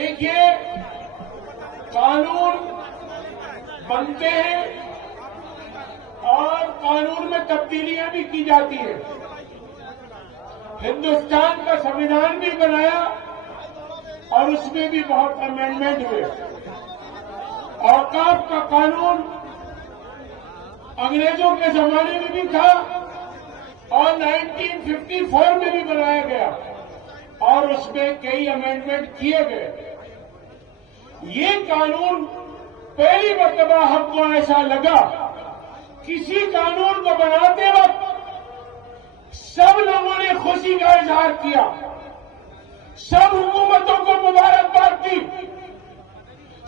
دیکھیے قانون بنتے ہیں اور قانون میں تبدیلیاں بھی کی جاتی ہیں. ہندوستان کا سنویدھان بھی بنایا اور اس میں بھی بہت امینڈمنٹ ہوئے. اوقاف کا قانون انگریزوں کے زمانے میں بھی تھا اور 1954 میں بھی بنایا گیا اور اس میں کئی امینڈمنٹ کیے گئے. یہ قانون پہلی مرتبہ ہم کو ایسا لگا کسی قانون کو بناتے وقت سب لوگوں نے خوشی کا اظہار کیا, سب حکومتوں کو مبارکباد دی.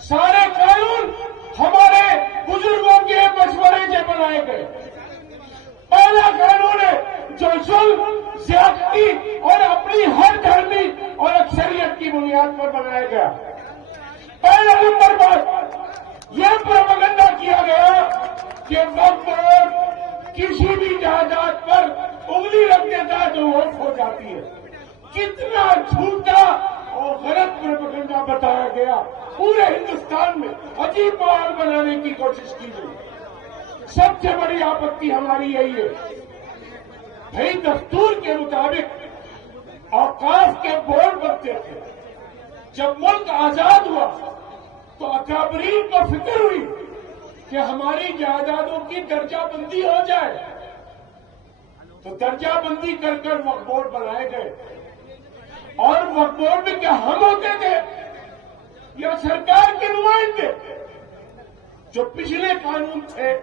سارے قانون ہمارے بزرگوں کے مشورے سے بنائے گئے. پہلا قانون ہے جو ظلم, زیادتی اور اپنی ہر دھرمی اور اکثریت کی بنیاد پر بنایا گیا. پہلا نمبر پر یہ پروپیگنڈا کیا گیا کہ وقت بورڈ کسی بھی جائیداد پر انگلی رکھ دیتا ہے تو وقف ہو جاتی ہے. کتنا جھوٹا اور غلط پروپیگنڈا بتایا گیا. پورے ہندوستان میں عجیب ماحول بنانے کی کوشش کی گئی. سب سے بڑی آپتی ہماری یہی ہے. بھائی دستور کے مطابق اوقاف کے بورڈ بنتے تھے. جب ملک آزاد ہوا تو اکابرین کو فکر ہوئی کہ ہماری جائیدادوں کی درجہ بندی ہو جائے, تو درجہ بندی کر کر وقف بورڈ بنائے گئے. اور وقف بورڈ میں کیا ہم ہوتے تھے یا سرکار کے نمائندے؟ جو پچھلے قانون تھے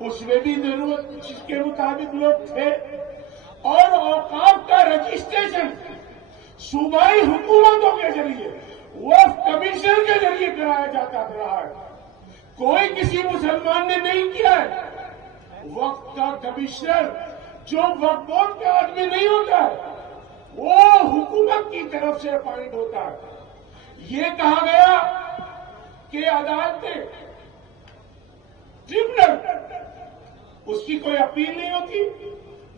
اس میں بھی ضرورت جس کے مطابق لوگ تھے. اور اوقاف کا رجسٹریشن صوبائی حکومتوں کے ذریعے وقف کمیشن کے ذریعے کرایا جاتا رہا ہے. کوئی کسی مسلمان نے نہیں کیا ہے. وقف کا کمشنر جو وقف بورڈ کا آدمی نہیں ہوتا ہے وہ حکومت کی طرف سے اپائنٹ ہوتا ہے. یہ کہا گیا کہ عدالتیں ٹریبونل اس کی کوئی اپیل نہیں ہوتی.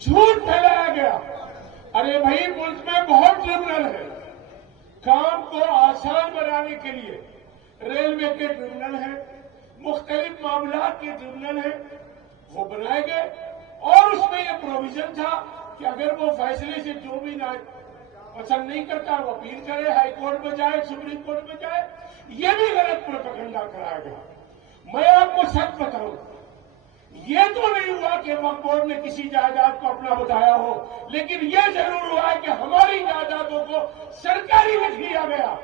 جھوٹ پھیلایا گیا. ارے بھائی ملک میں بہت ٹریبونل ہے. کام کو آسان بنانے کے لیے ریلوے کے ٹریبونل ہیں, مختلف معاملات کے ٹریبونل ہیں, وہ بنائے گئے. اور اس میں یہ پروویژن تھا کہ اگر وہ فیصلے سے جو بھی نہ پسند نہیں کرتا وہ اپیل کرے, ہائی کورٹ میں جائے, سپریم کورٹ میں جائے. یہ بھی غلط پروپیگنڈا کرایا گیا. میں آپ کو سچ بتاؤں, یہ تو نہیں ہوا کہ وقف بورڈ نے کسی جائیداد کو اپنا بتایا ہو, لیکن یہ ضرور ہوا ہے کہ ہماری جائیدادوں کو سرکاری لکھ لیا گیا.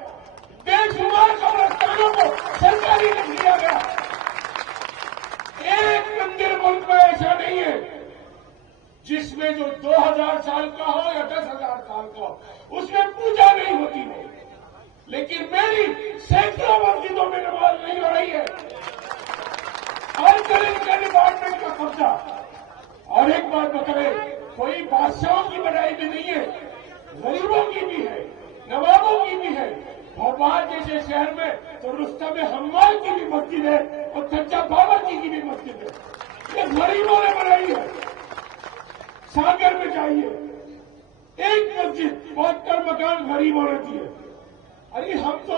بے شمار قبرستانوں کو سرکاری لکھ لیا گیا. ایک مندر ملک میں ایسا نہیں ہے جس میں جو 2000 سال کا ہو یا 10,000 سال کا ہو اس میں پوجا نہیں ہوتی ہو. لیکن میری سینکڑوں مسجدوں میں نماز نہیں ہو رہی ہے. اور کے ڈپارٹمنٹ کا قبضہ. اور ایک بات بتائے, کوئی بادشاہوں کی بڑائی بھی نہیں ہے, غریبوں کی بھی ہے, نوابوں کی بھی ہے. بھوپال جیسے شہر میں تو رستم حمال کی بھی مسجد ہے اور چچا بابر جی کی بھی مسجد ہے. یہ غریبوں نے بنائی ہے. ساگر میں جائیے, ایک مسجد 72 مکان غریبوں نے دیے. ارے ہم تو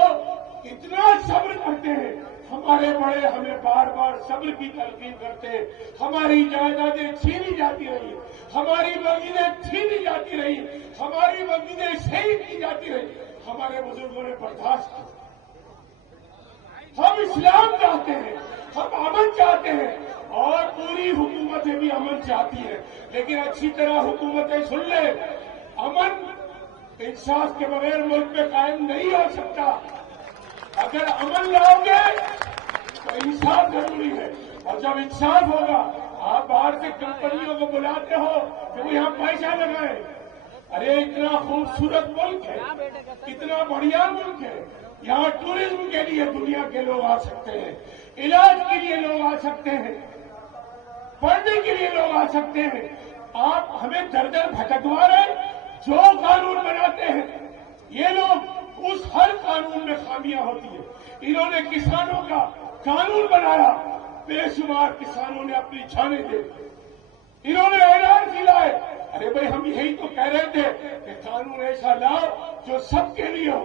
اتنا صبر کرتے ہیں, ہمارے بڑے ہمیں بار بار صبر کی تلقین کرتے ہیں. ہماری جائیدادیں چھینی جاتی رہی, ہماری مسجدیں چھینی جاتی رہی, ہماری مسجدیں شہید کی جاتی رہی. ہمارے بزرگوں نے برداشت کی. ہم اسلام چاہتے ہیں, ہم امن چاہتے ہیں اور پوری حکومتیں بھی امن چاہتی ہیں. لیکن اچھی طرح حکومتیں سن لیں, امن انصاف کے بغیر ملک میں قائم نہیں ہو سکتا. اگر امن لاؤ گے تو انصاف ضروری ہے, اور جب انصاف ہوگا آپ باہر سے کمپنیوں کو بلاتے ہو کہ وہ یہاں پیسہ لگائیں. ارے اتنا خوبصورت ملک ہے, اتنا بڑھیا ملک ہے, یہاں ٹورزم کے لیے دنیا کے لوگ آ سکتے ہیں, علاج کے لیے لوگ آ سکتے ہیں, پڑھنے کے لیے لوگ آ سکتے ہیں. آپ ہمیں در در بھٹکوا رہے. جو قانون بناتے ہیں یہ لوگ اس ہر قانون میں خامیاں ہوتی ہیں. انہوں نے کسانوں کا قانون بنایا, بے شمار کسانوں نے اپنی جانیں دے دی. انہوں نے اعلان دلائے. ارے بھائی ہم یہی تو کہہ رہے تھے کہ قانون ایسا لاؤ جو سب کے لیے ہو.